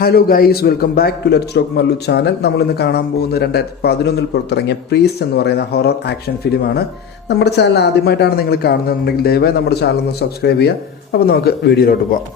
Hello guys, welcome back to let's talk Mallu channel. നമ്മളിന്ന് കാണാൻ പോകുന്ന 2011 പുറത്തിറങ്ങിയ പ്രീസ്റ്റ് എന്ന് പറയുന്ന ഹൊറർ ആക്ഷൻ ഫിലിമാണ്. നമ്മുടെ ചാനൽ ആദ്യമായിട്ടാണ് നിങ്ങൾ കാണുന്നുണ്ടെങ്കിൽ ദയവായി നമ്മുടെ ചാനൽ ഒന്ന് സബ്സ്ക്രൈബ് ചെയ്യുക. അപ്പോൾ നമുക്ക് വീഡിയോയിലോട്ട് പോകാം.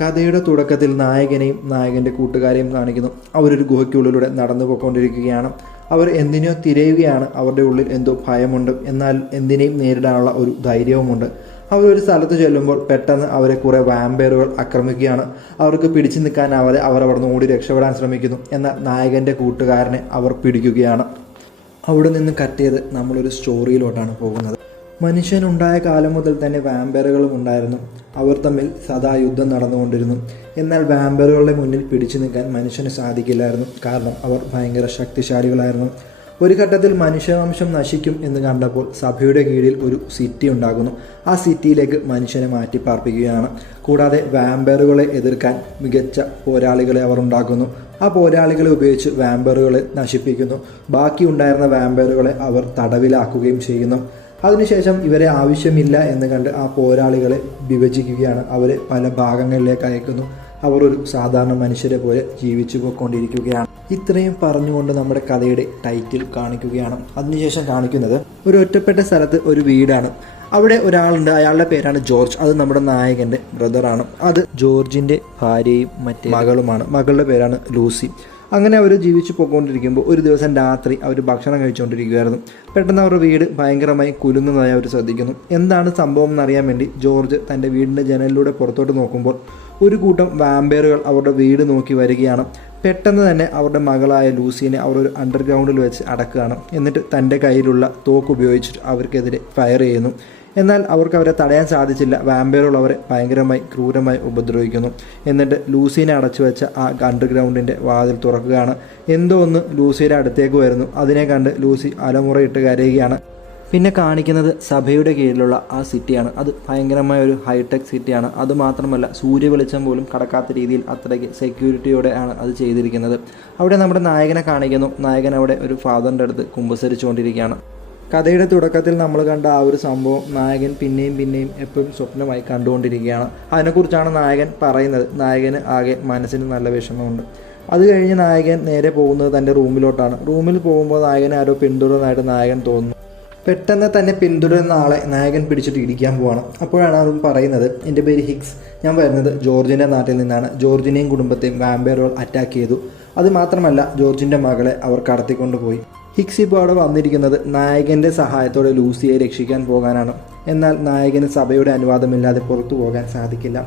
കഥയുടെ തുടക്കത്തിൽ നായകനെയും നായകൻ്റെ കൂട്ടുകാരെയും കാണിക്കുന്നു. അവരൊരു ഗുഹയ്ക്കുള്ളിലൂടെ നടന്നു പോയിക്കൊണ്ടിരിക്കുകയാണ്. അവർ എന്തിനോ തിരയുകയാണ്. അവരുടെ ഉള്ളിൽ എന്തോ ഭയമുണ്ട്, എന്നാൽ എന്തിനേയും നേരിടാനുള്ള ഒരു ധൈര്യവുമുണ്ട്. അവരൊരു സ്ഥലത്ത് ചെല്ലുമ്പോൾ പെട്ടെന്ന് അവരെ കുറേ വാമ്പയറുകൾ ആക്രമിക്കുകയാണ്. അവർക്ക് പിടിച്ചു നിൽക്കാനാവാതെ അവർ അവിടെ നിന്ന് ഓടി രക്ഷപ്പെടാൻ ശ്രമിക്കുന്നു. എന്നാൽ നായകൻ്റെ കൂട്ടുകാരനെ അവർ പിടിക്കുകയാണ്. അവിടെ നിന്ന് കട്ട് ചെയ്ത് നമ്മളൊരു സ്റ്റോറിയിലോട്ടാണ് പോകുന്നത്. മനുഷ്യനുണ്ടായ കാലം മുതൽ തന്നെ വാമ്പയറുകളും ഉണ്ടായിരുന്നു. അവർ തമ്മിൽ സദാ യുദ്ധം നടന്നുകൊണ്ടിരുന്നു. എന്നാൽ വാമ്പയറുകളുടെ മുന്നിൽ പിടിച്ചു നിൽക്കാൻ മനുഷ്യന് സാധിക്കില്ലായിരുന്നു. കാരണം അവർ ഭയങ്കര ശക്തിശാലികളായിരുന്നു. ഒരു ഘട്ടത്തിൽ മനുഷ്യവംശം നശിക്കും എന്ന് കണ്ടപ്പോൾ സഭയുടെ കീഴിൽ ഒരു സിറ്റി ഉണ്ടാകുന്നു. ആ സിറ്റിയിലേക്ക് മനുഷ്യനെ മാറ്റിപ്പാർപ്പിക്കുകയാണ്. കൂടാതെ വാമ്പയറുകളെ എതിർക്കാൻ മികച്ച പോരാളികളെ അവർ ഉണ്ടാക്കുന്നു. ആ പോരാളികളെ ഉപയോഗിച്ച് വാമ്പയറുകളെ നശിപ്പിക്കുന്നു. ബാക്കി ഉണ്ടായിരുന്ന വാമ്പയറുകളെ അവർ തടവിലാക്കുകയും ചെയ്യുന്നു. അതിനുശേഷം ഇവരെ ആവശ്യമില്ല എന്ന് കണ്ട് ആ പോരാളികളെ വിഭജിക്കുകയാണ്. അവരെ പല ഭാഗങ്ങളിലേക്ക് അയക്കുന്നു. അവർ ഒരു സാധാരണ മനുഷ്യരെ പോലെ ജീവിച്ചു പോയിക്കൊണ്ടിരിക്കുകയാണ്. ഇത്രയും പറഞ്ഞുകൊണ്ട് നമ്മുടെ കഥയുടെ ടൈറ്റിൽ കാണിക്കുകയാണ്. അതിനുശേഷം കാണിക്കുന്നത് ഒരു ഒറ്റപ്പെട്ട സ്ഥലത്ത് ഒരു വീടാണ്. അവിടെ ഒരാളുണ്ട്. അയാളുടെ പേരാണ് ജോർജ്. അത് നമ്മുടെ നായകൻ്റെ ബ്രദറാണ്. അത് ജോർജിൻ്റെ ഭാര്യയും മറ്റേ മകളുമാണ്. മകളുടെ പേരാണ് ലൂസി. അങ്ങനെ അവർ ജീവിച്ചു പോയിക്കൊണ്ടിരിക്കുമ്പോൾ ഒരു ദിവസം രാത്രി അവർ ഭക്ഷണം കഴിച്ചുകൊണ്ടിരിക്കുകയായിരുന്നു. പെട്ടെന്ന് അവരുടെ വീട് ഭയങ്കരമായി കുലുങ്ങുന്നതായി അവർ ശ്രദ്ധിക്കുന്നു. എന്താണ് സംഭവം എന്നറിയാൻ വേണ്ടി ജോർജ് തൻ്റെ വീടിൻ്റെ ജനലിലൂടെ പുറത്തോട്ട് നോക്കുമ്പോൾ ഒരു കൂട്ടം വാമ്പയറുകൾ അവരുടെ വീട് നോക്കി വരികയാണ്. പെട്ടെന്ന് തന്നെ അവരുടെ മകളായ ലൂസിനെ അവർ ഒരു അണ്ടർഗ്രൗണ്ടിൽ വെച്ച് അടക്കുകയാണ്. എന്നിട്ട് തൻ്റെ കയ്യിലുള്ള തോക്ക് ഉപയോഗിച്ചിട്ട് അവർക്കെതിരെ ഫയർ ചെയ്യുന്നു. എന്നാൽ അവർക്ക് അവരെ തടയാൻ സാധിച്ചില്ല. വാമ്പയറുകൾ അവരെ ഭയങ്കരമായി ക്രൂരമായി ഉപദ്രവിക്കുന്നു. എന്നിട്ട് ലൂസിനെ അടച്ചു വെച്ച ആ അണ്ടർഗ്രൗണ്ടിൻ്റെ വാതിൽ തുറക്കുകയാണ്. എന്തോ ഒന്ന് ലൂസിയുടെ അടുത്തേക്ക് വരുന്നു. അതിനെ കണ്ട് ലൂസി അലമുറയിട്ട് കരയുകയാണ്. പിന്നെ കാണിക്കുന്നത് സഭയുടെ കീഴിലുള്ള ആ സിറ്റിയാണ്. അത് ഭയങ്കരമായ ഒരു ഹൈടെക് സിറ്റിയാണ്. അതുമാത്രമല്ല, സൂര്യവെളിച്ചം പോലും കടക്കാത്ത രീതിയിൽ അത്രയ്ക്ക് സെക്യൂരിറ്റിയോടെ ആണ് അത് ചെയ്തിരിക്കുന്നത്. അവിടെ നമ്മുടെ നായകനെ കാണിക്കുന്നു. നായകൻ അവിടെ ഒരു ഫാദറിൻ്റെ അടുത്ത് കുമ്പസരിച്ചുകൊണ്ടിരിക്കുകയാണ്. കഥയുടെ തുടക്കത്തിൽ നമ്മൾ കണ്ട ആ ഒരു സംഭവം നായകൻ പിന്നെയും എപ്പോഴും സ്വപ്നമായി കണ്ടുകൊണ്ടിരിക്കുകയാണ്. അതിനെക്കുറിച്ചാണ് നായകൻ പറയുന്നത്. നായകന് ആകെ മനസ്സിന് നല്ല വിഷമമുണ്ട്. അത് കഴിഞ്ഞ് നായകൻ നേരെ പോകുന്നത് തൻ്റെ റൂമിലോട്ടാണ്. റൂമിൽ പോകുമ്പോൾ നായകനെ ആരോ പിന്തുടർന്നായിട്ട് നായകൻ തോന്നുന്നു. പെട്ടെന്ന് തന്നെ പിന്തുടരുന്ന ആളെ നായകൻ പിടിച്ചിട്ട് ഇടിക്കാൻ പോവാണ്. അപ്പോഴാണ് അവൻ പറയുന്നത്, എൻ്റെ പേര് ഹിക്സ്, ഞാൻ വരുന്നത് ജോർജിൻ്റെ നാട്ടിൽ നിന്നാണ്. ജോർജിനെയും കുടുംബത്തെയും വാമ്പയറുകൾ അറ്റാക്ക് ചെയ്തു. അതുമാത്രമല്ല, ജോർജിൻ്റെ മകളെ അവർ കടത്തിക്കൊണ്ടുപോയി. ഹിക്സ് ഇപ്പോൾ അവിടെ വന്നിരിക്കുന്നത് നായകൻ്റെ സഹായത്തോടെ ലൂസിയെ രക്ഷിക്കാൻ പോകാനാണ്. എന്നാൽ നായകന് സഭയുടെ അനുവാദമില്ലാതെ പുറത്തു പോകാൻ സാധിക്കില്ല.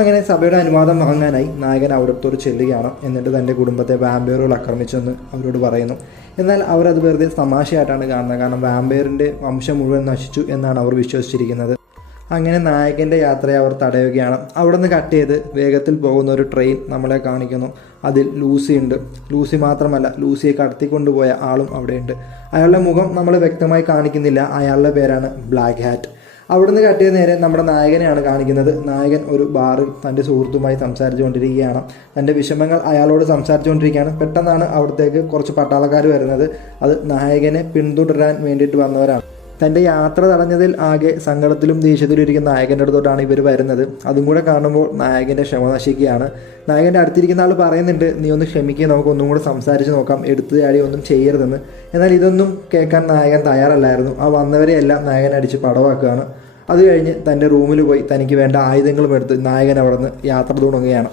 അങ്ങനെ സഭയുടെ അനുവാദം വാങ്ങാനായി നായകൻ അവിടത്തോട് ചെല്ലുകയാണ്. എന്നിട്ട് തൻ്റെ കുടുംബത്തെ വാമ്പയറുകൾ ആക്രമിച്ചെന്ന് അവരോട് പറയുന്നു. എന്നാൽ അവരത് വെറുതെ തമാശയായിട്ടാണ് കാണുന്നത്. കാരണം വാമ്പയറിൻ്റെ വംശം മുഴുവൻ നശിച്ചു എന്നാണ് അവർ വിശ്വസിച്ചിരിക്കുന്നത്. അങ്ങനെ നായകൻ്റെ യാത്രയെ അവർ തടയുകയാണ്. അവിടെ നിന്ന് കട്ട് ചെയ്ത് വേഗത്തിൽ പോകുന്ന ഒരു ട്രെയിൻ നമ്മളെ കാണിക്കുന്നു. അതിൽ ലൂസി ഉണ്ട്. ലൂസി മാത്രമല്ല, ലൂസിയെ കടത്തിക്കൊണ്ടുപോയ ആളും അവിടെയുണ്ട്. അയാളുടെ മുഖം നമ്മൾ വ്യക്തമായി കാണിക്കുന്നില്ല. അയാളുടെ പേരാണ് ബ്ലാക്ക് ഹാറ്റ്. അവിടുന്ന് കട്ട് ചെയ്ത് നേരെ നമ്മുടെ നായകനെയാണ് കാണിക്കുന്നത്. നായകൻ ഒരു ബാറിൽ തൻ്റെ സുഹൃത്തുമായി സംസാരിച്ചുകൊണ്ടിരിക്കുകയാണ്. തൻ്റെ വിഷമങ്ങൾ അയാളോട് സംസാരിച്ചുകൊണ്ടിരിക്കുകയാണ്. പെട്ടെന്നാണ് അവിടത്തേക്ക് കുറച്ച് പട്ടാളക്കാർ വരുന്നത്. അത് നായകനെ പിന്തുടരാൻ വേണ്ടിയിട്ട് വന്നവരാണ്. തൻ്റെ യാത്ര തടഞ്ഞതിൽ ആകെ സങ്കടത്തിലും ദേഷ്യത്തിലും ഇരിക്കുന്ന നായകൻ്റെ അടുത്തോട്ടാണ് ഇവർ വരുന്നത്. അതും കൂടെ കാണുമ്പോൾ നായകൻ്റെ ക്ഷമ നശിക്കുകയാണ്. നായകൻ്റെ അടുത്തിരിക്കുന്ന ആൾ പറയുന്നുണ്ട്, നീ ഒന്ന് ക്ഷമിക്കുക, നമുക്ക് ഒന്നും കൂടെ സംസാരിച്ച് നോക്കാം, എടുത്തു ചാടി ഒന്നും ചെയ്യരുതെന്ന്. എന്നാൽ ഇതൊന്നും കേൾക്കാൻ നായകൻ തയ്യാറല്ലായിരുന്നു. ആ വന്നവരെയെല്ലാം നായകൻ അടിച്ച് പടവാക്കുകയാണ്. അത് കഴിഞ്ഞ് തൻ്റെ റൂമിൽ പോയി തനിക്ക് വേണ്ട ആയുധങ്ങളും എടുത്ത് നായകൻ അവിടെ നിന്ന് യാത്ര തുടങ്ങുകയാണ്.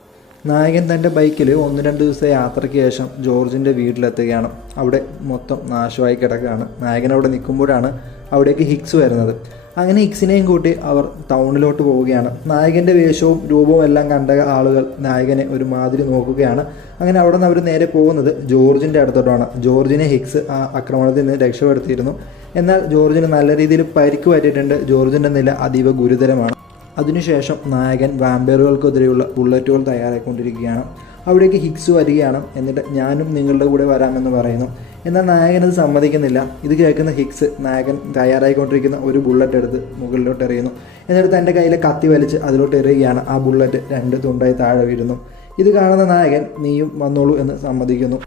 നായകൻ തൻ്റെ ബൈക്കിൽ 1-2 ദിവസത്തെ യാത്രയ്ക്ക് ശേഷം ജോർജിൻ്റെ വീട്ടിലെത്തുകയാണ്. അവിടെ മൊത്തം നാശമായി കിടക്കുകയാണ്. നായകൻ അവിടെ നിൽക്കുമ്പോഴാണ് അവിടേക്ക് ഹിക്സ് വരുന്നത്. അങ്ങനെ ഹിക്സിനെയും കൂട്ടി അവർ ടൗണിലോട്ട് പോവുകയാണ്. നായകൻ്റെ വേഷവും രൂപവും എല്ലാം കണ്ട ആളുകൾ നായകനെ ഒരു മാതിരി നോക്കുകയാണ്. അങ്ങനെ അവിടെ നിന്ന് അവർ നേരെ പോകുന്നത് ജോർജിൻ്റെ അടുത്തോട്ടാണ്. ജോർജിനെ ഹിക്സ് ആ ആക്രമണത്തിൽ നിന്ന് രക്ഷപ്പെടുത്തിയിരുന്നു. എന്നാൽ ജോർജിന് നല്ല രീതിയിൽ പരിക്ക് പറ്റിയിട്ടുണ്ട്. ജോർജിൻ്റെ നില അതീവ ഗുരുതരമാണ്. അതിനുശേഷം നായകൻ വാമ്പയറുകൾക്കെതിരെയുള്ള ബുള്ളറ്റുകൾ തയ്യാറായിക്കൊണ്ടിരിക്കുകയാണ്. അവിടേക്ക് ഹിക്സ് വരികയാണ്. എന്നിട്ട് ഞാനും നിങ്ങളുടെ കൂടെ വരാമെന്ന് പറയുന്നു. എന്നാൽ നായകൻ അത് സമ്മതിക്കുന്നില്ല. ഇത് കേൾക്കുന്ന ഹിക്സ് നായകൻ തയ്യാറായിക്കൊണ്ടിരിക്കുന്ന ഒരു ബുള്ളറ്റ് എടുത്ത് മുകളിലോട്ട് എറിയുന്നു. എന്നിട്ട് തൻ്റെ കയ്യിലെ കത്തി വലിച്ച് അതിലോട്ട് എറിയുകയാണ്. ആ ബുള്ളറ്റ് 2 തുണ്ടായി താഴെ വീഴുന്നു. ഇത് കാണുന്ന നായകൻ നീയും വന്നോളൂ എന്ന് സമ്മതിക്കുന്നു.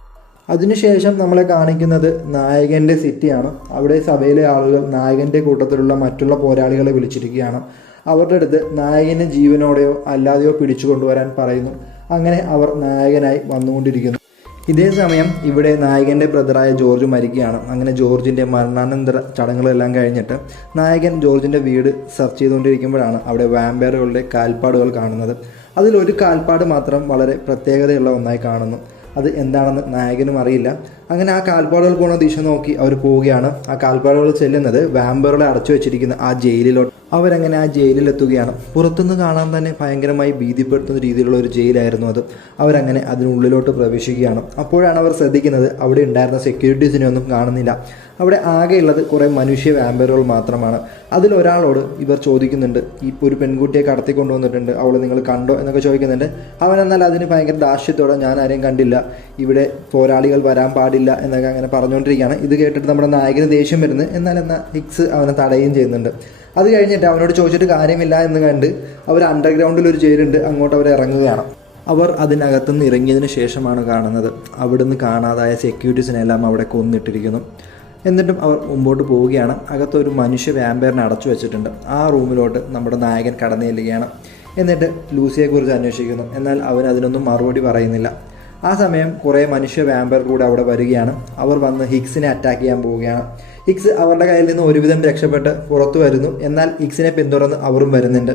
അതിനുശേഷം നമ്മളെ കാണിക്കുന്നത് നായകൻ്റെ സിറ്റിയാണ്. അവിടെ സഭയിലെ ആളുകൾ നായകൻ്റെ കൂട്ടത്തിലുള്ള മറ്റുള്ള പോരാളികളെ വിളിച്ചിരിക്കുകയാണ്. അവരുടെ അടുത്ത് നായകനെ ജീവനോടെയോ അല്ലാതെയോ പിടിച്ചു കൊണ്ടുവരാൻ പറയുന്നു. അങ്ങനെ അവർ നായകനായി വന്നുകൊണ്ടിരിക്കുന്നു. ഇതേ സമയം ഇവിടെ നായകൻ്റെ ബ്രദറായ ജോർജ് മരിക്കുകയാണ്. അങ്ങനെ ജോർജിൻ്റെ മരണാനന്തര ചടങ്ങുകളെല്ലാം കഴിഞ്ഞിട്ട് നായകൻ ജോർജിൻ്റെ വീട് സെർച്ച് ചെയ്തുകൊണ്ടിരിക്കുമ്പോഴാണ് അവിടെ വാമ്പയറുകളുടെ കാൽപ്പാടുകൾ കാണുന്നത്. അതിലൊരു കാൽപ്പാട് മാത്രം വളരെ പ്രത്യേകതയുള്ള ഒന്നായി കാണുന്നു. അത് എന്താണെന്ന് നായകനും അറിയില്ല. അങ്ങനെ ആ കാൽപ്പാടുകൾ പോണ ദിശ നോക്കി അവർ പോവുകയാണ്. ആ കാൽപ്പാടുകൾ ചെല്ലുന്നത് വാമ്പയറുകളെ അടച്ചു വെച്ചിരിക്കുന്ന ആ ജയിലിലോട്ട്. അവരങ്ങനെ ആ ജയിലിലെത്തുകയാണ്. പുറത്തുനിന്ന് കാണാൻ തന്നെ ഭയങ്കരമായി ഭീതിപ്പെടുത്തുന്ന രീതിയിലുള്ള ഒരു ജയിലായിരുന്നു അത്. അവരങ്ങനെ അതിനുള്ളിലോട്ട് പ്രവേശിക്കുകയാണ്. അപ്പോഴാണ് അവർ ശ്രദ്ധിക്കുന്നത് അവിടെ ഉണ്ടായിരുന്ന സെക്യൂരിറ്റീസിനെ ഒന്നും കാണുന്നില്ല. അവിടെ ആകെയുള്ളത് കുറേ മനുഷ്യ വാമ്പയറുകൾ മാത്രമാണ്. അതിലൊരാളോട് ഇവർ ചോദിക്കുന്നുണ്ട്, ഇപ്പോൾ ഒരു പെൺകുട്ടിയെ കടത്തിക്കൊണ്ടുവന്നിട്ടുണ്ട്, അവളെ നിങ്ങൾ കണ്ടോ എന്നൊക്കെ ചോദിക്കുന്നുണ്ട്. അവൻ എന്നാൽ അതിന് ഭയങ്കര ദാഷ്ട്യത്തോടെ ഞാൻ ആരെയും കണ്ടില്ല, ഇവിടെ പോരാളികൾ വരാൻ പാടില്ല എന്നൊക്കെ അങ്ങനെ പറഞ്ഞുകൊണ്ടിരിക്കുകയാണ്. ഇത് കേട്ടിട്ട് നമ്മുടെ നായകന് ദേഷ്യം വരുന്നത്. എന്നാൽ ഹിക്സ് അവനെ തടയുകയും ചെയ്യുന്നുണ്ട്. അത് കഴിഞ്ഞിട്ട് അവനോട് ചോദിച്ചിട്ട് കാര്യമില്ല എന്ന് കണ്ട് അവർ അണ്ടർഗ്രൗണ്ടിൽ ഒരു ജയിലുണ്ട്, അങ്ങോട്ട് അവർ ഇറങ്ങുകയാണ്. അവർ അതിനകത്തുനിന്ന് ഇറങ്ങിയതിന് ശേഷമാണ് കാണുന്നത് അവിടുന്ന് കാണാതായ സെക്യൂരിറ്റീസിനെല്ലാം അവിടെ കൊന്നിട്ടിരിക്കുന്നു. എന്നിട്ടും അവർ മുമ്പോട്ട് പോവുകയാണ്. അകത്തൊരു മനുഷ്യ വാമ്പയറിനെ അടച്ചു വെച്ചിട്ടുണ്ട്. ആ റൂമിലോട്ട് നമ്മുടെ നായകൻ കടന്നു ചെല്ലുകയാണ്. എന്നിട്ട് ലൂസിയെക്കുറിച്ച് അന്വേഷിക്കുന്നു. എന്നാൽ അവൻ അതിനൊന്നും മറുപടി പറയുന്നില്ല. ആ സമയം കുറേ മനുഷ്യ വാമ്പയർ കൂടെ അവിടെ വരികയാണ്. അവർ വന്ന് ഹിക്സിനെ അറ്റാക്ക് ചെയ്യാൻ പോവുകയാണ്. ഹിക്സ് അവരുടെ കയ്യിൽ നിന്ന് ഒരുവിധം രക്ഷപ്പെട്ട് പുറത്തു വരുന്നു. എന്നാൽ ഹിക്സിനെ പിന്തുടർന്ന് അവരും വരുന്നുണ്ട്.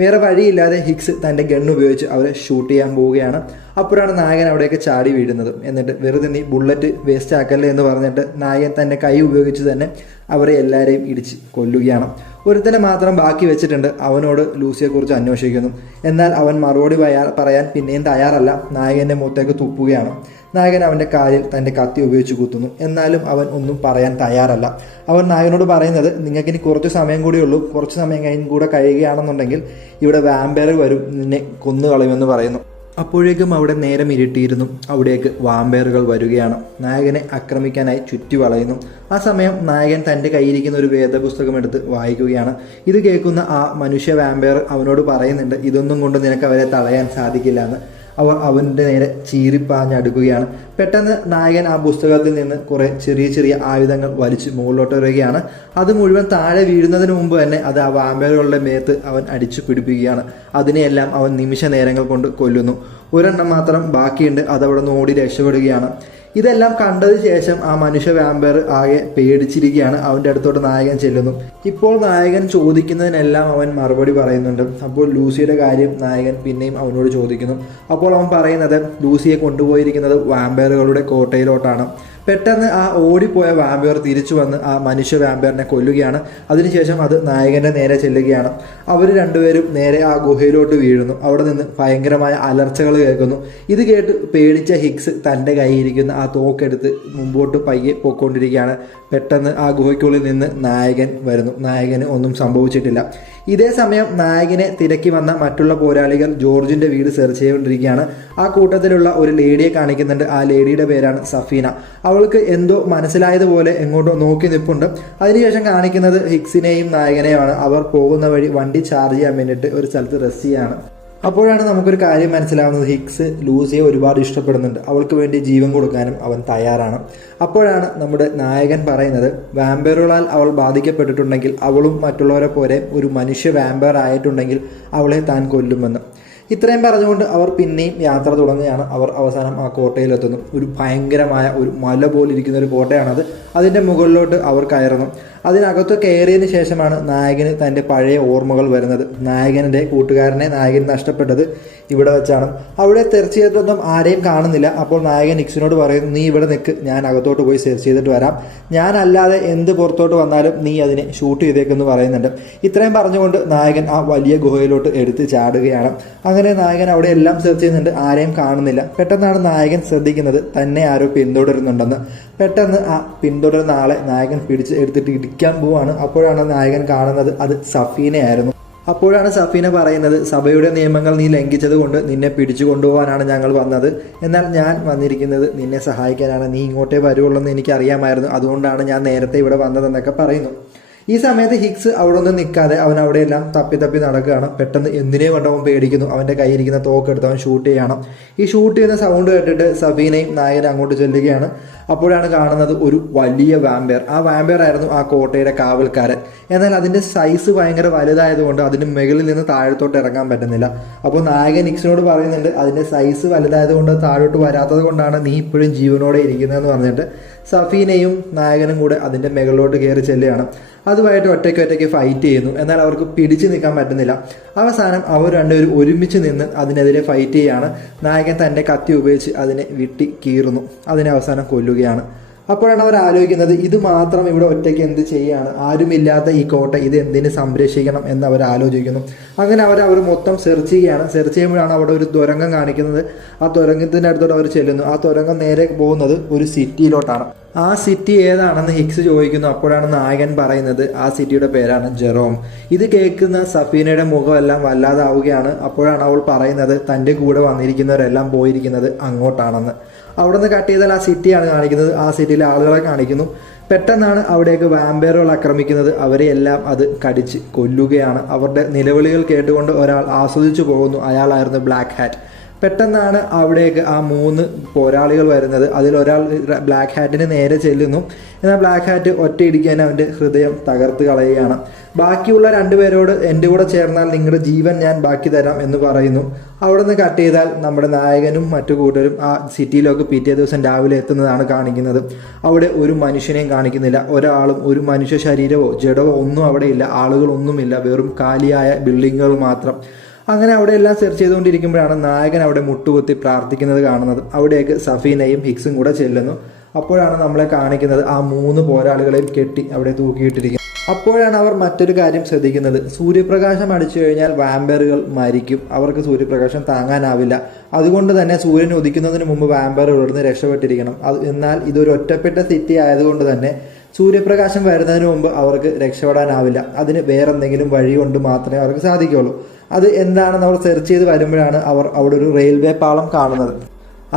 വേറെ വഴിയില്ലാതെ ഹിക്സ് തൻ്റെ ഗണ്ണ് ഉപയോഗിച്ച് അവരെ ഷൂട്ട് ചെയ്യാൻ പോവുകയാണ്. അപ്പോഴാണ് നായകൻ അവിടേക്ക് ചാടി വീഴുന്നത്. എന്നിട്ട് വെറുതെ നീ ബുള്ളറ്റ് വേസ്റ്റ് ആക്കല്ലേ എന്ന് പറഞ്ഞിട്ട് നായകൻ തൻ്റെ കൈ ഉപയോഗിച്ച് തന്നെ അവരെ എല്ലാവരെയും ഇടിച്ച് കൊല്ലുകയാണ്. ഒരുത്തനെ മാത്രം ബാക്കി വെച്ചിട്ടുണ്ട്. അവനോട് ലൂസിയെക്കുറിച്ച് അന്വേഷിക്കുന്നു. എന്നാൽ അവൻ മറുപടി പറയാൻ പിന്നെയും തയ്യാറല്ല. നായകൻ്റെ മുഖത്തേക്ക് തുപ്പുകയാണ്. നായകൻ അവൻ്റെ കാലിൽ തൻ്റെ കത്തി ഉപയോഗിച്ച് കുത്തുന്നു. എന്നാലും അവൻ ഒന്നും പറയാൻ തയ്യാറല്ല. അവൻ നായകനോട് പറയുന്നത്, നിങ്ങൾക്കിനി കുറച്ച് സമയം കൂടിയുള്ളൂ, കുറച്ച് സമയം കൂടെ കഴിയുകയാണെന്നുണ്ടെങ്കിൽ ഇവിടെ വാമ്പയർ വരും, നിന്നെ കൊന്നുകളയുമെന്ന് പറയുന്നു. അപ്പോഴേക്കും അവിടെ നേരം ഇരുട്ടിയിരുന്നു. അവിടേക്ക് വാമ്പയറുകൾ വരികയാണ്. നായകനെ ആക്രമിക്കാനായി ചുറ്റി വളയുന്നു. ആ സമയം നായകൻ തൻ്റെ കയ്യിരിക്കുന്ന ഒരു വേദപുസ്തകം എടുത്ത് വായിക്കുകയാണ്. ഇത് കേൾക്കുന്ന ആ മനുഷ്യ വാമ്പയർ അവനോട് പറയുന്നുണ്ട്, ഇതൊന്നും കൊണ്ട് നിനക്ക് അവരെ തടയാൻ സാധിക്കില്ല എന്ന്. അവർ അവൻ്റെ നേരെ ചീറിപ്പാഞ്ഞടുക്കുകയാണ്. പെട്ടെന്ന് നായകൻ ആ പുസ്തകത്തിൽ നിന്ന് കുറേ ചെറിയ ചെറിയ ആയുധങ്ങൾ വലിച്ച് മുകളിലോട്ട് വരികയാണ്. അത് മുഴുവൻ താഴെ വീഴുന്നതിന് മുമ്പ് തന്നെ അത് ആ വാമ്പയറുകളുടെ മേത്ത് അവൻ അടിച്ചു പിടിപ്പിക്കുകയാണ്. അതിനെയെല്ലാം അവൻ നിമിഷ നേരങ്ങൾ കൊണ്ട് കൊല്ലുന്നു. ഒരെണ്ണം മാത്രം ബാക്കിയുണ്ട്, അതവിടെ നിന്ന് ഓടി രക്ഷപ്പെടുകയാണ്. ഇതെല്ലാം കണ്ടതിന് ശേഷം ആ മനുഷ്യ വാമ്പയർ ആകെ പേടിച്ചിരിക്കുകയാണ്. അവൻ്റെ അടുത്തോട്ട് നായകൻ ചെല്ലുന്നു. ഇപ്പോൾ നായകൻ ചോദിക്കുന്നതിനെല്ലാം അവൻ മറുപടി പറയുന്നുണ്ട്. അപ്പോൾ ലൂസിയുടെ കാര്യം നായകൻ പിന്നെയും അവനോട് ചോദിക്കുന്നു. അപ്പോൾ അവൻ പറയുന്നത് ലൂസിയെ കൊണ്ടുപോയിരിക്കുന്നത് വാമ്പയറുകളുടെ കോട്ടയിലോട്ടാണ്. പെട്ടെന്ന് ആ ഓടിപ്പോയ വാമ്പയർ തിരിച്ചു വന്ന് ആ മനുഷ്യ വാമ്പയറിനെ കൊല്ലുകയാണ്. അതിനുശേഷം അത് നായകൻ്റെ നേരെ ചെല്ലുകയാണ്. അവർ രണ്ടുപേരും നേരെ ആ ഗുഹയിലോട്ട് വീഴുന്നു. അവിടെ നിന്ന് ഭയങ്കരമായ അലർച്ചകൾ കേൾക്കുന്നു. ഇത് കേട്ട് പേടിച്ച ഹിക്സ് തൻ്റെ കയ്യിരിക്കുന്ന ആ തോക്കെടുത്ത് മുമ്പോട്ട് പയ്യെ പോയിക്കൊണ്ടിരിക്കുകയാണ്. പെട്ടെന്ന് ആ ഗുഹയ്ക്കുള്ളിൽ നിന്ന് നായകൻ വരുന്നു. നായകന് ഒന്നും സംഭവിച്ചിട്ടില്ല. ഇതേ സമയം നായകനെ തിരക്കി വന്ന മറ്റുള്ള പോരാളികൾ ജോർജിൻ്റെ വീട് സെർച്ച് ചെയ്തുകൊണ്ടിരിക്കുകയാണ്. ആ കൂട്ടത്തിലുള്ള ഒരു ലേഡിയെ കാണിക്കുന്നുണ്ട്. ആ ലേഡിയുടെ പേരാണ് സഫീന. അവൾക്ക് എന്തോ മനസ്സിലായതുപോലെ എങ്ങോട്ടോ നോക്കി നിൽപ്പുണ്ട്. അതിനുശേഷം കാണിക്കുന്നത് ഹിക്സിനെയും നായകനെയുമാണ്. അവർ പോകുന്ന വഴി വണ്ടി ചാർജ് ചെയ്യാൻ വേണ്ടിയിട്ട് ഒരു സ്ഥലത്ത് റെസ്റ്റ് ചെയ്യാണ്. അപ്പോഴാണ് നമുക്കൊരു കാര്യം മനസ്സിലാവുന്നത്, ഹിക്സ് ലൂസിയെ ഒരുപാട് ഇഷ്ടപ്പെടുന്നുണ്ട്. അവൾക്ക് വേണ്ടി ജീവൻ കൊടുക്കാനും അവൻ തയ്യാറാണ്. അപ്പോഴാണ് നമ്മുടെ നായകൻ പറയുന്നത്, വാമ്പയറുകളാൽ അവൾ ബാധിക്കപ്പെട്ടിട്ടുണ്ടെങ്കിൽ അവളും മറ്റുള്ളവരെ പോലെ ഒരു മനുഷ്യ വാമ്പയർ ആയിട്ടുണ്ടെങ്കിൽ അവളെ താൻ കൊല്ലുമെന്ന്. ഇത്രയും പറഞ്ഞുകൊണ്ട് അവർ പിന്നെയും യാത്ര തുടങ്ങുകയാണ്. അവർ അവസാനം ആ കോട്ടയിലെത്തുന്നു. ഒരു ഭയങ്കരമായ ഒരു മല പോലിരിക്കുന്ന ഒരു കോട്ടയാണത്. അതിൻ്റെ മുകളിലോട്ട് അവർ കയറുന്നു. അതിനകത്ത് കയറിയതിന് ശേഷമാണ് നായകന് തൻ്റെ പഴയ ഓർമ്മകൾ വരുന്നത്. നായകൻ്റെ കൂട്ടുകാരനെ നായകൻ നഷ്ടപ്പെട്ടത് ഇവിടെ വെച്ചാണ്. അവിടെ സെർച്ച് ചെയ്തിട്ടൊന്നും ആരെയും കാണുന്നില്ല. അപ്പോൾ നായകൻ ഹിക്സിനോട് പറയുന്നു, നീ ഇവിടെ നിൽക്ക്, ഞാൻ അകത്തോട്ട് പോയി സെർച്ച് ചെയ്തിട്ട് വരാം. ഞാനല്ലാതെ എന്ത് പുറത്തോട്ട് വന്നാലും നീ അതിനെ ഷൂട്ട് ചെയ്തേക്കെന്ന് പറയുന്നുണ്ട്. ഇത്രയും പറഞ്ഞുകൊണ്ട് നായകൻ ആ വലിയ ഗുഹയിലോട്ട് എടുത്ത് ചാടുകയാണ്. അങ്ങനെ നായകൻ അവിടെ എല്ലാം സെർച്ച് ചെയ്യുന്നുണ്ട്, ആരെയും കാണുന്നില്ല. പെട്ടെന്നാണ് നായകൻ ശ്രദ്ധിക്കുന്നത് തന്നെ ആരോ പിന്തുടരുന്നുണ്ടെന്ന്. പെട്ടെന്ന് ആ പിന്തുടരുന്ന ആളെ നായകൻ പിടിച്ച് എടുത്തിട്ട് ഇടിക്കാൻ പോവാണ്. അപ്പോഴാണ് നായകൻ കാണുന്നത് അത് സഫീനയായിരുന്നു. അപ്പോഴാണ് സഫീന പറയുന്നത്, സഭയുടെ നിയമങ്ങൾ നീ ലംഘിച്ചത് കൊണ്ട് നിന്നെ പിടിച്ചു കൊണ്ടുപോകാനാണ് ഞങ്ങൾ വന്നത്. എന്നാൽ ഞാൻ വന്നിരിക്കുന്നത് നിന്നെ സഹായിക്കാനാണ്. നീ ഇങ്ങോട്ടേ വരുവുള്ളൂ എന്ന് എനിക്കറിയാമായിരുന്നു. അതുകൊണ്ടാണ് ഞാൻ നേരത്തെ ഇവിടെ വന്നതെന്നൊക്കെ പറയുന്നു. ഈ സമയത്ത് ഹിക്സ് അവിടെ ഒന്നും നിൽക്കാതെ അവൻ അവിടെയെല്ലാം തപ്പി തപ്പി നടക്കുകയാണ്. പെട്ടെന്ന് എന്തിനെ കൊണ്ട് അവൻ പേടിക്കുന്നു. അവൻ്റെ കയ്യിരിക്കുന്ന തോക്കെടുത്ത് അവൻ ഷൂട്ട് ചെയ്യണം. ഈ ഷൂട്ട് ചെയ്യുന്ന സൗണ്ട് കേട്ടിട്ട് സഫീനയും നായകനും അങ്ങോട്ട് ചെല്ലുകയാണ്. അപ്പോഴാണ് കാണുന്നത് ഒരു വലിയ വാമ്പയർ. ആ വാമ്പയർ ആയിരുന്നു ആ കോട്ടയുടെ കാവൽക്കാരൻ. എന്നാൽ അതിൻ്റെ സൈസ് ഭയങ്കര വലുതായതുകൊണ്ട് അതിന് മുകളിൽ നിന്ന് താഴത്തോട്ട് ഇറങ്ങാൻ പറ്റുന്നില്ല. അപ്പോൾ നായകൻ ഹിക്സിനോട് പറയുന്നുണ്ട്, അതിൻ്റെ സൈസ് വലുതായതുകൊണ്ട് താഴോട്ട് വരാത്തത് കൊണ്ടാണ് നീ ഇപ്പോഴും ജീവനോടെ ഇരിക്കുന്നതെന്ന് പറഞ്ഞിട്ട് സഫീനയും നായകനും കൂടെ അതിൻ്റെ മുകളിലോട്ട് കയറി ചെല്ലുകയാണ്. അതുമായിട്ട് ഒറ്റയ്ക്ക് ഫൈറ്റ് ചെയ്യുന്നു. എന്നാൽ അവർക്ക് പിടിച്ചു നിൽക്കാൻ പറ്റുന്നില്ല. അവസാനം അവർ രണ്ടുപേരും ഒരുമിച്ച് നിന്ന് അതിനെതിരെ ഫൈറ്റ് ചെയ്യുകയാണ്. നായകൻ തൻ്റെ കത്തി ഉപയോഗിച്ച് അതിനെ വെട്ടി കീറുന്നു. അതിനെ അവസാനം കൊല്ലുകയാണ്. അപ്പോഴാണ് അവർ ആലോചിക്കുന്നത്, ഇത് മാത്രം ഇവിടെ ഒറ്റയ്ക്ക് എന്ത് ചെയ്യാണ്, ആരുമില്ലാത്ത ഈ കോട്ട ഇത് എന്തിന് സംരക്ഷിക്കണം എന്ന് അവർ ആലോചിക്കുന്നു. അങ്ങനെ അവർ മൊത്തം സെർച്ച് ചെയ്യുകയാണ്. സെർച്ച് ചെയ്യുമ്പോഴാണ് അവിടെ ഒരു തുരങ്കം കാണിക്കുന്നത്. ആ തുരങ്കത്തിൻ്റെ അടുത്തോട്ട് അവർ ചെല്ലുന്നു. ആ തുരങ്കം നേരെ പോകുന്നത് ഒരു സിറ്റിയിലോട്ടാണ്. ആ സിറ്റി ഏതാണെന്ന് ഹിക്സ് ചോദിക്കുന്നു. അപ്പോഴാണ് നായകൻ പറയുന്നത് ആ സിറ്റിയുടെ പേരാണ് ജെറോം. ഇത് കേൾക്കുന്ന സഫീനയുടെ മുഖമെല്ലാം വല്ലാതാവുകയാണ്. അപ്പോഴാണ് അവൾ പറയുന്നത് തൻ്റെ കൂടെ വന്നിരിക്കുന്നവരെല്ലാം പോയിരിക്കുന്നത് അങ്ങോട്ടാണെന്ന്. അവിടെ നിന്ന് കട്ട് ചെയ്താൽ ആ സിറ്റിയാണ് കാണിക്കുന്നത്. ആ സിറ്റിയിലെ ആളുകളെ കാണിക്കുന്നു. പെട്ടെന്നാണ് അവിടേക്ക് വാമ്പയറുകൾ ആക്രമിക്കുന്നത്. അവരെയെല്ലാം അത് കടിച്ച് കൊല്ലുകയാണ്. അവരുടെ നിലവിളികൾ കേട്ടുകൊണ്ട് ഒരാൾ ആസ്വദിച്ചു പോകുന്നു. അയാളായിരുന്നു ബ്ലാക്ക് ഹാറ്റ്. പെട്ടെന്നാണ് അവിടേക്ക് ആ 3 പോരാളികൾ വരുന്നത്. അതിലൊരാൾ ബ്ലാക്ക് ഹാറ്റിന് നേരെ ചെല്ലുന്നു. എന്നാൽ ബ്ലാക്ക് ഹാറ്റ് ഒറ്റയിടിക്കാൻ അവൻ്റെ ഹൃദയം തകർത്ത് കളയുകയാണ്. ബാക്കിയുള്ള 2 പേരോട് എൻ്റെ കൂടെ ചേർന്നാൽ നിങ്ങളുടെ ജീവൻ ഞാൻ ബാക്കി തരാം എന്ന് പറയുന്നു. അവിടെ നിന്ന് കട്ട് ചെയ്താൽ നമ്മുടെ നായകനും മറ്റു കൂട്ടരും ആ സിറ്റിയിലൊക്കെ പിറ്റേ ദിവസം രാവിലെ എത്തുന്നതാണ് കാണിക്കുന്നത്. അവിടെ ഒരു മനുഷ്യനെയും കാണിക്കുന്നില്ല. ഒരാളും ഒരു മനുഷ്യ ശരീരമോ ജഡമോ ഒന്നും അവിടെ ഇല്ല. ആളുകളൊന്നുമില്ല. വെറും കാലിയായ ബിൽഡിങ്ങുകൾ മാത്രം. അങ്ങനെ അവിടെ എല്ലാം സെർച്ച് ചെയ്തുകൊണ്ടിരിക്കുമ്പോഴാണ് നായകൻ അവിടെ മുട്ടുകുത്തി പ്രാർത്ഥിക്കുന്നത് കാണുന്നത്. അവിടേക്ക് സഫീനയും ഹിക്സും കൂടെ ചെല്ലുന്നു. അപ്പോഴാണ് നമ്മളെ കാണിക്കുന്നത് ആ 3 പോരാളികളെയും കെട്ടി അവിടെ തൂക്കിയിട്ടിരിക്കുന്നത്. അപ്പോഴാണ് അവർ മറ്റൊരു കാര്യം ശ്രദ്ധിക്കുന്നത്. സൂര്യപ്രകാശം അടിച്ചു കഴിഞ്ഞാൽ വാമ്പയറുകൾ മരിക്കും. അവർക്ക് സൂര്യപ്രകാശം താങ്ങാനാവില്ല. അതുകൊണ്ട് തന്നെ സൂര്യൻ ഉദിക്കുന്നതിന് മുമ്പ് വാമ്പയറുകൾ ഇവിടുന്ന് രക്ഷപ്പെട്ടിരിക്കണം. എന്നാൽ ഇതൊരു ഒറ്റപ്പെട്ട സിറ്റി ആയതുകൊണ്ട് തന്നെ സൂര്യപ്രകാശം വരുന്നതിന് മുമ്പ് അവർക്ക് രക്ഷപ്പെടാനാവില്ല. അതിന് വേറെന്തെങ്കിലും വഴി കൊണ്ട് മാത്രമേ അവർക്ക് സാധിക്കുകയുള്ളൂ. അത് എന്താണെന്ന് അവർ സെർച്ച് ചെയ്ത് വരുമ്പോഴാണ് അവർ അവിടെ ഒരു റെയിൽവേ പാളം കാണുന്നത്.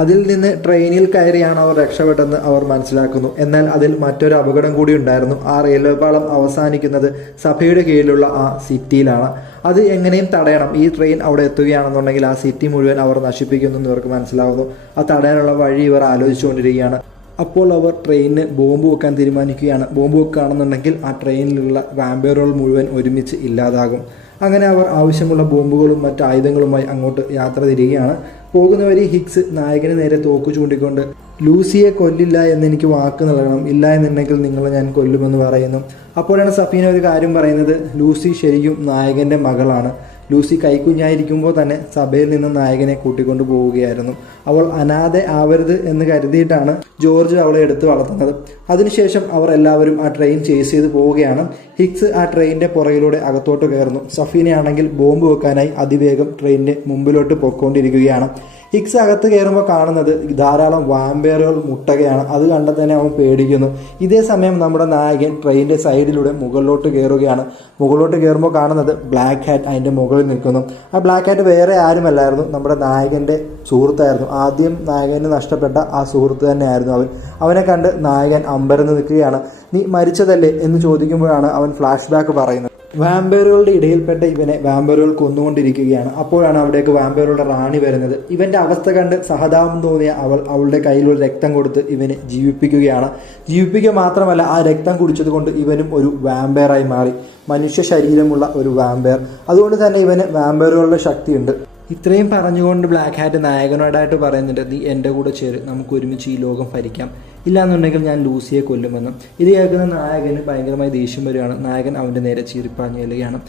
അതിൽ നിന്ന് ട്രെയിനിൽ കയറിയാണ് അവർ രക്ഷപ്പെട്ടെന്ന് അവർ മനസ്സിലാക്കുന്നു. എന്നാൽ അതിൽ മറ്റൊരു അപകടം കൂടി ഉണ്ടായിരുന്നു. ആ റെയിൽവേ പാളം അവസാനിക്കുന്നത് സഭയുടെ കീഴിലുള്ള ആ സിറ്റിയിലാണ്. അത് എങ്ങനെയും തടയണം. ഈ ട്രെയിൻ അവിടെ എത്തുകയാണെന്നുണ്ടെങ്കിൽ ആ സിറ്റി മുഴുവൻ അവർ നശിപ്പിക്കുന്നു എന്ന് ഇവർക്ക് മനസ്സിലാവുന്നു. അത് തടയാനുള്ള വഴി ഇവർ ആലോചിച്ചുകൊണ്ടിരിക്കുകയാണ്. അപ്പോൾ അവർ ട്രെയിനിന് ബോംബ് വെക്കാൻ തീരുമാനിക്കുകയാണ്. ബോംബ് വെക്കുകയാണെന്നുണ്ടെങ്കിൽ ആ ട്രെയിനിലുള്ള വാമ്പയറുകൾ മുഴുവൻ ഒരുമിച്ച് ഇല്ലാതാകും. അങ്ങനെ അവർ ആവശ്യമുള്ള ബോംബുകളും മറ്റ് ആയുധങ്ങളുമായി അങ്ങോട്ട് യാത്ര തിരികെയാണ്. പോകുന്ന വഴി ഹിക്സ് നായകന് നേരെ തോക്ക് ചൂണ്ടിക്കൊണ്ട് ലൂസിയെ കൊല്ലില്ല എന്നെനിക്ക് വാക്ക് നൽകണം, ഇല്ല എന്നുണ്ടെങ്കിൽ നിങ്ങളെ ഞാൻ കൊല്ലുമെന്ന് പറയുന്നു. അപ്പോഴാണ് സഫീന ഒരു കാര്യം പറയുന്നത്. ലൂസി ശരിക്കും നായകൻ്റെ മകളാണ്. ലൂസി കൈക്കുഞ്ഞായിരിക്കുമ്പോൾ തന്നെ സഭയിൽ നിന്ന് നായകനെ കൂട്ടിക്കൊണ്ടു പോവുകയായിരുന്നു. അവൾ അനാഥ ആവരുത് എന്ന് കരുതിയിട്ടാണ് ജോർജ് അവളെ എടുത്ത് വളർത്തുന്നത്. അതിനുശേഷം അവർ എല്ലാവരും ആ ട്രെയിൻ ചേസ് ചെയ്ത് പോവുകയാണ്. ഹിക്സ് ആ ട്രെയിനിൻ്റെ പുറകിലൂടെ അകത്തോട്ട് കയറുന്നു. സഫീനയാണെങ്കിൽ ബോംബ് വെക്കാനായി അതിവേഗം ട്രെയിനിൻ്റെ മുമ്പിലോട്ട് പൊയ്ക്കൊണ്ടിരിക്കുകയാണ്. ഹിക്സ് അകത്ത് കയറുമ്പോൾ കാണുന്നത് ധാരാളം വാമ്പയറുകൾ മുട്ടകയാണ്. അത് കണ്ടാൽ തന്നെ അവൻ പേടിക്കുന്നു. ഇതേ സമയം നമ്മുടെ നായകൻ ട്രെയിനിൻ്റെ സൈഡിലൂടെ മുകളിലോട്ട് കയറുകയാണ്. മുകളിലോട്ട് കയറുമ്പോൾ കാണുന്നത് ബ്ലാക്ക് ഹാറ്റ് അതിൻ്റെ മുകളിൽ നിൽക്കുന്നു. ആ ബ്ലാക്ക് ഹാറ്റ് വേറെ ആരുമല്ലായിരുന്നു, നമ്മുടെ നായകൻ്റെ സുഹൃത്തായിരുന്നു. ആദ്യം നായകന് നഷ്ടപ്പെട്ട ആ സുഹൃത്ത് തന്നെയായിരുന്നു അവൻ. അവനെ കണ്ട് നായകൻ അമ്പരന്ന് നിൽക്കുകയാണ്. നീ മരിച്ചതല്ലേ എന്ന് ചോദിക്കുമ്പോഴാണ് അവൻ ഫ്ലാഷ് ബാക്ക് പറയുന്നത്. വാമ്പയറുകളുടെ ഇടയിൽപ്പെട്ട ഇവനെ വാമ്പയറുകൾ കൊന്നുകൊണ്ടിരിക്കുകയാണ്. അപ്പോഴാണ് അവിടേക്ക് വാമ്പയറുകളുടെ റാണി വരുന്നത്. ഇവൻ്റെ അവസ്ഥ കണ്ട് സഹതാപം തോന്നിയ അവളുടെ കയ്യിലുള്ള രക്തം കൊടുത്ത് ഇവനെ ജീവിപ്പിക്കുകയാണ്. ജീവിപ്പിക്കുക മാത്രമല്ല, ആ രക്തം കുടിച്ചത് കൊണ്ട് ഇവനും ഒരു വാമ്പയറായി മാറി. മനുഷ്യ ശരീരമുള്ള ഒരു വാമ്പയർ. അതുകൊണ്ട് തന്നെ ഇവന് വാമ്പയറുകളുടെ ശക്തിയുണ്ട്. ഇത്രയും പറഞ്ഞുകൊണ്ട് ബ്ലാക്ക് ഹാറ്റ് നായകനോടായിട്ട് പറയുന്നുണ്ട്, നീ എൻ്റെ കൂടെ ചേര്, നമുക്ക് ഒരുമിച്ച് ഈ ലോകം ഭരിക്കാം, ഇല്ലാന്നുണ്ടെങ്കിൽ ഞാൻ ലൂസിയെ കൊല്ലുമെന്ന്. ഇത് കേൾക്കുന്ന നായകന് ഭയങ്കരമായി ദേഷ്യം വരികയാണ്. നായകൻ അവൻ്റെ നേരെ ചീറിപ്പാഞ്ഞ് ചെല്ലുകയാണ്.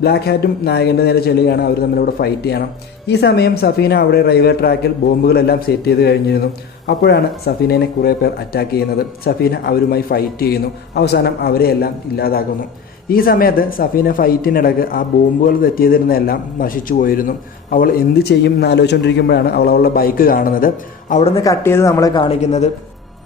ബ്ലാക്ക് ഹാറ്റും നായകൻ്റെ നേരെ ചെല്ലുകയാണ്. അവർ തമ്മിലവിടെ ഫൈറ്റ് ചെയ്യണം. ഈ സമയം സഫീന അവിടെ റെയിൽവേ ട്രാക്കിൽ ബോംബുകളെല്ലാം സെറ്റ് ചെയ്ത് കഴിഞ്ഞിരുന്നു. അപ്പോഴാണ് സഫീനയെ കുറേ പേർ അറ്റാക്ക് ചെയ്യുന്നത്. സഫീന അവരുമായി ഫൈറ്റ് ചെയ്യുന്നു. അവസാനം അവരെയെല്ലാം ഇല്ലാതാക്കുന്നു. ഈ സമയത്ത് സഫീന ഫൈറ്റിനിടക്ക് ആ ബോംബുകൾ തെറ്റിയതിരുന്നെല്ലാം നശിച്ചു പോയിരുന്നു. അവൾ എന്ത് ചെയ്യും എന്നാലോചിച്ചുകൊണ്ടിരിക്കുമ്പോഴാണ് അവളുടെ ബൈക്ക് കാണുന്നത്. അവിടെ നിന്ന് കട്ട് ചെയ്ത് നമ്മളെ കാണിക്കുന്നത്.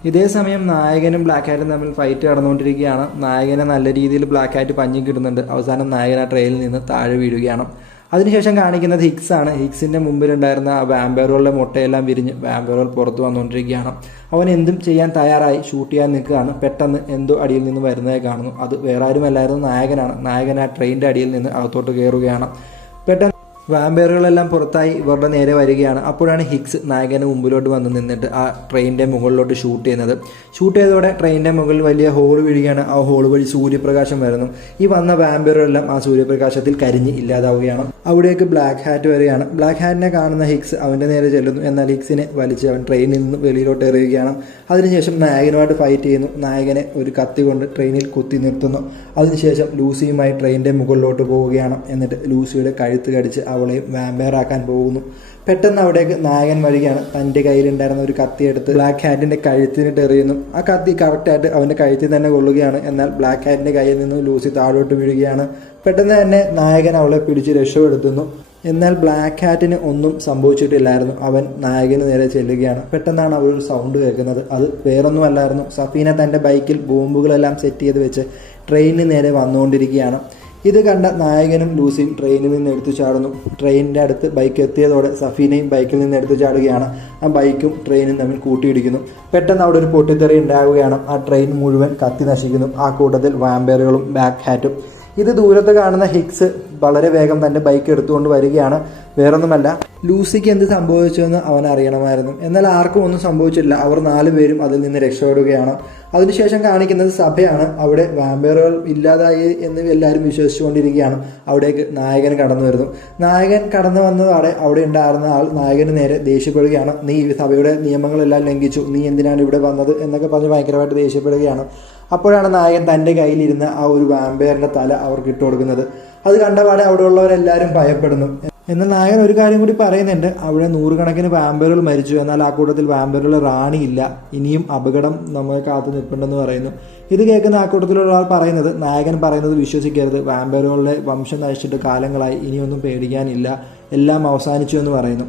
ഇതേ സമയം നായകനും ബ്ലാക്ക് ഹാറ്റും തമ്മിൽ ഫൈറ്റ് നടന്നുകൊണ്ടിരിക്കുകയാണ്. നായകനെ നല്ല രീതിയിൽ ബ്ലാക്ക് ഹാറ്റ് പഞ്ഞി കിട്ടുന്നുണ്ട്. അവസാനം നായകൻ ആ ട്രെയിനിൽ നിന്ന് താഴെ വീഴുകയാണ്. അതിനുശേഷം കാണിക്കുന്നത് ഹിക്സ് ആണ്. ഹിക്സിൻ്റെ മുമ്പിലുണ്ടായിരുന്ന ആ വാമ്പയറുകളുടെ മുട്ടയെല്ലാം വിരിഞ്ഞ് വാമ്പയറുകൾ പുറത്ത് വന്നുകൊണ്ടിരിക്കുകയാണ്. അവൻ എന്തും ചെയ്യാൻ തയ്യാറായി ഷൂട്ട് ചെയ്യാൻ നിൽക്കുകയാണ്. പെട്ടെന്ന് എന്തോ അടിയിൽ നിന്ന് വരുന്നതായി കാണുന്നു. അത് വേറെ ആരുമല്ലായിരുന്നു, നായകനാണ്. നായകൻ ആ ട്രെയിനിൻ്റെ അടിയിൽ നിന്ന് അകത്തോട്ട് കയറുകയാണ്. പെട്ടെന്ന് വാമ്പയറുകളെല്ലാം പുറത്തായി ഇവരുടെ നേരെ വരികയാണ്. അപ്പോഴാണ് ഹിക്സ് നായകന് മുമ്പിലോട്ട് വന്ന് നിന്നിട്ട് ആ ട്രെയിനിൻ്റെ മുകളിലോട്ട് ഷൂട്ട് ചെയ്യുന്നത്. ഷൂട്ട് ചെയ്തതോടെ ട്രെയിനിൻ്റെ മുകളിൽ വലിയ ഹോൾ വീഴുകയാണ്. ആ ഹോൾ വഴി സൂര്യപ്രകാശം വരുന്നു. ഈ വന്ന വാമ്പയറുകളെല്ലാം ആ സൂര്യപ്രകാശത്തിൽ കരിഞ്ഞ് ഇല്ലാതാവുകയാണ്. അവിടേക്ക് ബ്ലാക്ക് ഹാറ്റ് വരികയാണ്. ബ്ലാക്ക് ഹാറ്റിനെ കാണുന്ന ഹിക്സ് അവൻ്റെ നേരെ ചെല്ലുന്നു. എന്നാൽ ഹിക്സിനെ വലിച്ച് അവൻ ട്രെയിനിൽ നിന്ന് വെളിയിലോട്ട് എറിയുകയാണ്. അതിനുശേഷം നായകനുമായിട്ട് ഫൈറ്റ് ചെയ്യുന്നു. നായകനെ ഒരു കത്തി കൊണ്ട് ട്രെയിനിൽ കുത്തി നിർത്തുന്നു. അതിനുശേഷം ലൂസിയുമായി ട്രെയിനിൻ്റെ മുകളിലോട്ട് പോവുകയാണ്. എന്നിട്ട് ലൂസിയുടെ കഴുത്ത് കടിച്ച് അവളെയും വാമ്പയറാക്കാൻ പോകുന്നു. പെട്ടെന്ന് അവിടേക്ക് നായകൻ വരികയാണ്. തൻ്റെ കയ്യിലുണ്ടായിരുന്ന ഒരു കത്തി എടുത്ത് ബ്ലാക്ക് ഹാറ്റിൻ്റെ കഴുത്തിനിട്ട് എറിയുന്നു. ആ കത്തി കറക്റ്റായിട്ട് അവൻ്റെ കഴുത്തിൽ തന്നെ കൊള്ളുകയാണ്. എന്നാൽ ബ്ലാക്ക് ഹാറ്റിൻ്റെ കയ്യിൽ നിന്ന് ലൂസി താഴോട്ട് വീഴുകയാണ്. പെട്ടെന്ന് തന്നെ നായകൻ അവളെ പിടിച്ച് രക്ഷപ്പെടുത്തുന്നു. എന്നാൽ ബ്ലാക്ക് ഹാറ്റിന് ഒന്നും സംഭവിച്ചിട്ടില്ലായിരുന്നു. അവൻ നായകന് നേരെ ചെല്ലുകയാണ്. പെട്ടെന്നാണ് അവരൊരു സൗണ്ട് കേൾക്കുന്നത്. അത് വേറൊന്നുമല്ലായിരുന്നു, സഫീന തൻ്റെ ബൈക്കിൽ ബോംബുകളെല്ലാം സെറ്റ് ചെയ്ത് വെച്ച് ട്രെയിനിന് നേരെ വന്നുകൊണ്ടിരിക്കുകയാണ്. ഇത് കണ്ട നായകനും ലൂസിയും ട്രെയിനിൽ നിന്ന് എടുത്തു ചാടുന്നു. ട്രെയിനിൻ്റെ അടുത്ത് ബൈക്ക് എത്തിയതോടെ സഫീനയും ബൈക്കിൽ നിന്ന് എടുത്തു ചാടുകയാണ്. ആ ബൈക്കും ട്രെയിനും തമ്മിൽ കൂട്ടിയിടിക്കുന്നു. പെട്ടെന്ന് അവിടെ ഒരു പൊട്ടിത്തെറി ഉണ്ടാവുകയാണ്. ആ ട്രെയിൻ മുഴുവൻ കത്തി നശിക്കുന്നു. ആ കൂട്ടത്തിൽ വാമ്പയറുകളും ബ്ലാക്ക് ഹാറ്റും. ഇത് ദൂരത്ത് കാണുന്ന ഹിക്സ് വളരെ വേഗം തൻ്റെ ബൈക്ക് എടുത്തുകൊണ്ട് വരികയാണ്. വേറൊന്നുമല്ല, ലൂസിക്ക് എന്ത് സംഭവിച്ചുവെന്ന് അവൻ അറിയണമായിരുന്നു. എന്നാൽ ആർക്കും ഒന്നും സംഭവിച്ചില്ല. അവർ 4 പേരും അതിൽ നിന്ന് രക്ഷപ്പെടുകയാണ്. അതിനുശേഷം കാണിക്കുന്നത് സഭയാണ്. അവിടെ വാമ്പയറുകൾ ഇല്ലാതായി എന്ന് എല്ലാവരും വിശ്വസിച്ചുകൊണ്ടിരിക്കുകയാണ്. അവിടേക്ക് നായകൻ കടന്നു വരുന്നു. നായകൻ കടന്നു വന്നതോടെ അവിടെ ഉണ്ടായിരുന്ന ആൾ നായകന് നേരെ ദേഷ്യപ്പെടുകയാണ്. നീ സഭയുടെ നിയമങ്ങളെല്ലാം ലംഘിച്ചു, നീ എന്തിനാണ് ഇവിടെ വന്നത് എന്നൊക്കെ പറഞ്ഞ് ഭയങ്കരമായിട്ട് ദേഷ്യപ്പെടുകയാണ്. അപ്പോഴാണ് നായകൻ തൻ്റെ കയ്യിലിരുന്ന ആ ഒരു വാമ്പയറിൻ്റെ തല അവർക്ക് ഇട്ട് കൊടുക്കുന്നത്. അത് കണ്ടപാടെ അവിടെയുള്ളവരെല്ലാവരും ഭയപ്പെടുന്നു. എന്നാൽ നായകൻ ഒരു കാര്യം കൂടി പറയുന്നുണ്ട്. അവിടെ 100 കണക്കിന് വാമ്പയറുകൾ മരിച്ചു, എന്നാൽ ആ കൂട്ടത്തിൽ വാമ്പയറുകൾ റാണിയില്ല, ഇനിയും അപകടം നമ്മളെ കാത്തു നിൽപ്പുണ്ടെന്ന് പറയുന്നു. ഇത് കേൾക്കുന്ന ആ കൂട്ടത്തിലുള്ള ആൾ പറയുന്നത്, നായകൻ പറയുന്നത് വിശ്വസിക്കരുത്, വാമ്പയറുകളുടെ വംശം നശിച്ചിട്ട് കാലങ്ങളായി, ഇനിയൊന്നും പേടിക്കാനില്ല, എല്ലാം അവസാനിച്ചു എന്ന് പറയുന്നു.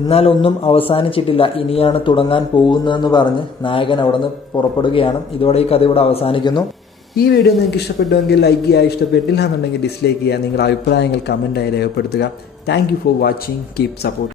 എന്നാൽ ഒന്നും അവസാനിച്ചിട്ടില്ല, ഇനിയാണ് തുടങ്ങാൻ പോകുന്നതെന്ന് പറഞ്ഞ് നായകൻ അവിടെ നിന്ന് പുറപ്പെടുകയാണ്. ഇതോടെ ഈ കഥ ഇവിടെ അവസാനിക്കുന്നു. ഈ വീഡിയോ നിങ്ങൾക്ക് ഇഷ്ടപ്പെട്ടുവെങ്കിൽ ലൈക്ക് ചെയ്യുക, ഇഷ്ടപ്പെട്ടില്ല എന്നുണ്ടെങ്കിൽ ഡിസ്ലൈക്ക് ചെയ്യുക. നിങ്ങളുടെ അഭിപ്രായങ്ങൾ കമൻറ്റായി രേഖപ്പെടുത്തുക. Thank you for watching. Keep support.